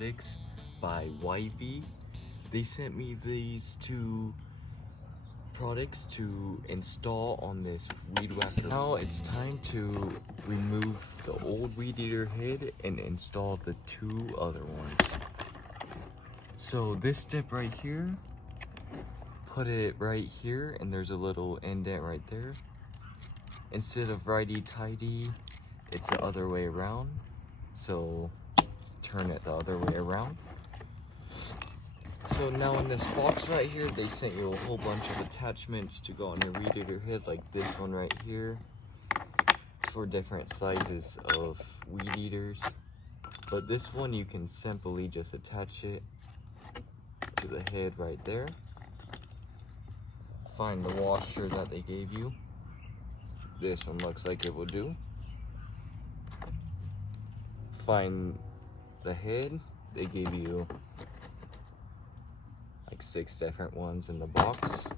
products by Weedeater. They sent me these two products to install on this Weedeater. Now it's time to remove the old Weedeater head and install the two other ones. So this step right here, put it right here, and there's a little indent right there. Instead of righty-tighty, it's the other way around. So turn it the other way around. So now in this box right here, they sent you a whole bunch of attachments to go on your Weedeater head, like this one right here. It's for different sizes of Weedeaters. But this one, you can simply just attach it to the head right there. Find the washer that they gave you. This one looks like it will do. Find the head. They gave you like 6 different ones in the box.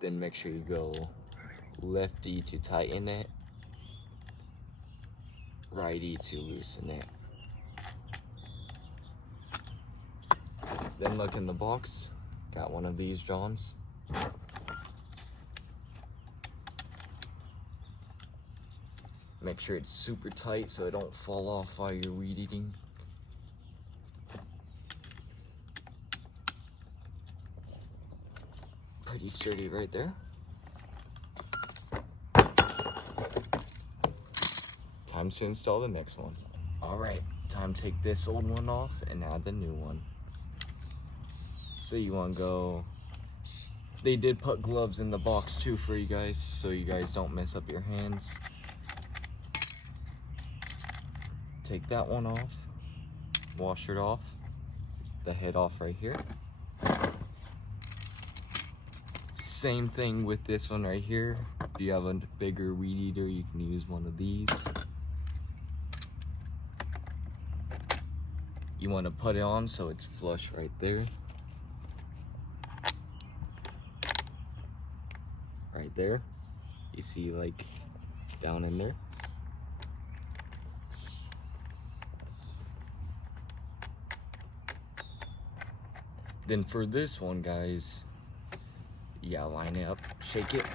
Then make sure you go lefty to tighten it, righty to loosen it. Then look in the box. Got one of these Johns. Make sure it's super tight so it don't fall off while you're weed eating. Pretty sturdy right there. Time to install the next one. All right, time to take this old one off and add the new one. So you want to go, they did put gloves in the box too for you guys, so you guys don't mess up your hands. Take that one off, wash it off, the head off right here. Same thing with this one right here. If you have a bigger Weedeater, you can use one of these. You want to put it on so it's flush right there. Right there. You see, like, down in there. Then for this one, guys, yeah, line it up, shake it.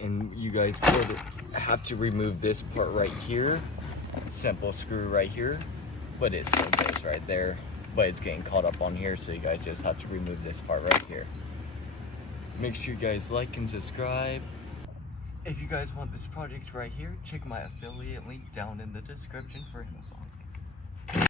And you guys would have to remove this part right here. Simple screw right here, but it still goes right there. But it's getting caught up on here, so you guys just have to remove this part right here. Make sure you guys like and subscribe. If you guys want this project right here, check my affiliate link down in the description for Amazon.